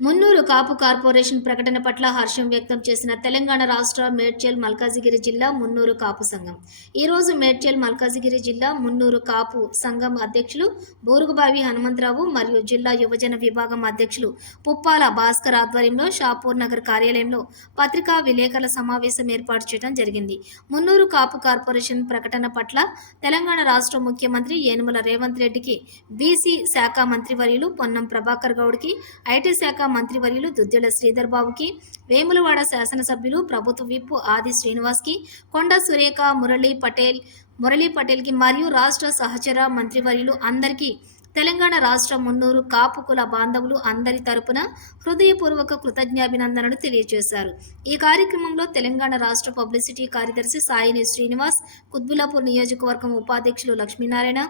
Munnuru Kapu corporation ప్రకటన పట్ల హర్షం వ్యక్తం చేసిన తెలంగాణ రాష్ట్ర మేడ్చల్ మల్కాజిగిరి జిల్లా మున్నూరు కాపు సంఘం. ఈరోజు మేడ్చల్ మల్కాజిగిరి జిల్లా మున్నూరు కాపు సంఘం అధ్యక్షులు బూరుగుబావి హనుమంతరావు మరియు జిల్లా యువజన విభాగం అధ్యక్షులు పుప్పాల భాస్కర్ ఆధ్వర్యంలో షాపూర్ నగర్ కార్యాలయంలో పత్రికా విలేకరుల సమావేశం ఏర్పాటు చేయడం జరిగింది. మున్నూరు కాపు కార్పొరేషన్ ప్రకటన పట్ల తెలంగాణ రాష్ట్ర ముఖ్యమంత్రి యనమల రేవంత్ రెడ్డికి, బీసీ శాఖ మంత్రివర్యులు పొన్నం ప్రభాకర్ గౌడ్కి, ఐటీ శాఖ మంత్రివర్యులు దుద్దేళ్ల శ్రీధర్ బాబుకి, వేములవాడ శాసనసభ్యులు ప్రభుత్వ విప్ ఆది శ్రీనివాస్కి, కొండ సురేఖ మురళీ పటేల్కి మరియు రాష్ట్ర సహచర మంత్రివర్యులు అందరికీ తెలంగాణ రాష్ట్ర మున్నూరు కాపు కుల బాంధవులు అందరి తరపున హృదయపూర్వక కృతజ్ఞాభినందనలు తెలియజేశారు. ఈ కార్యక్రమంలో తెలంగాణ రాష్ట్ర పబ్లిసిటీ కార్యదర్శి సాయిని శ్రీనివాస్, కుత్బుల్లాపూర్ నియోజకవర్గం ఉపాధ్యక్షులు లక్ష్మీనారాయణ,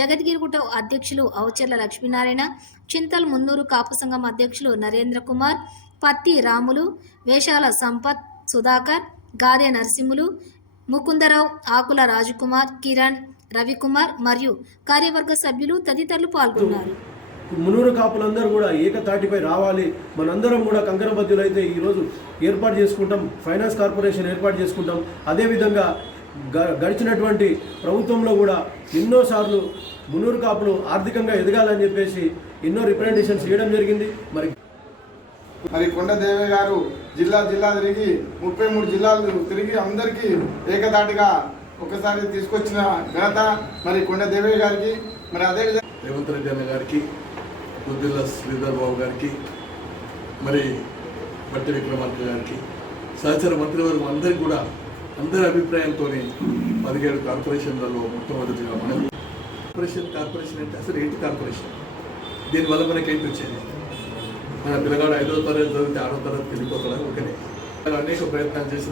జగద్గిరిగుట్ట అధ్యక్షులు అవచెర్ల లక్ష్మీనారాయణ, చింతల్ మున్నూరు కాపు సంఘం అధ్యక్షులు నరేంద్ర కుమార్, పత్తి రాములు, వేషాల సంపత్, సుధాకర్, గాదె నరసింహులు, ముకుందరావు, ఆకుల రాజకుమార్, కిరణ్, రవికుమార్ మరియు కార్యవర్గ సభ్యులు తదితరులు పాల్గొన్నారు. మున్నూరు కాపులందరూ కూడా ఏకతాటిపై రావాలి. మనందరం కూడా కంకణబద్దులైతే ఈరోజు ఏర్పాటు చేసుకుంటాం, ఫైనాన్స్ కార్పొరేషన్ ఏర్పాటు చేసుకుంటాం. అదేవిధంగా గడిచినటువంటి ప్రభుత్వంలో కూడా ఎన్నోసార్లు మున్నూరు కాపులు ఆర్థికంగా ఎదగాలని చెప్పేసి ఎన్నో రిప్రజెంటేషన్స్ ఇవ్వడం జరిగింది. మరి కొండదేవయ్య గారు జిల్లా తిరిగి 33 జిల్లాలు తిరిగి అందరికీ ఏకతాటిగా ఒకసారి తీసుకొచ్చిన ఘనత మరి కొండదేవయ్య గారికి, మరి అదేవిధంగా రేవంత్ రెడ్డి అన్న గారికి, దుద్దిల్ల శ్రీధర్ బాబు గారికి, మరి బట్టి విక్రమార్క గారికి, సహచర మంత్రివర్గం అందరికీ కూడా అందరి అభిప్రాయంతో 17 కార్పొరేషన్లలో మొట్టమొదటిగా మనం కార్పొరేషన్ అంటే అసలు ఏంటి కార్పొరేషన్, దీనివల్ల మనకి ఏంటి వచ్చేది? మన పిల్లగాడు 5వ తరగతి చదివితే 6వ తరగతి వెళ్ళిపోతాడా? ఓకేనే అనేక ప్రయత్నాలు చేసి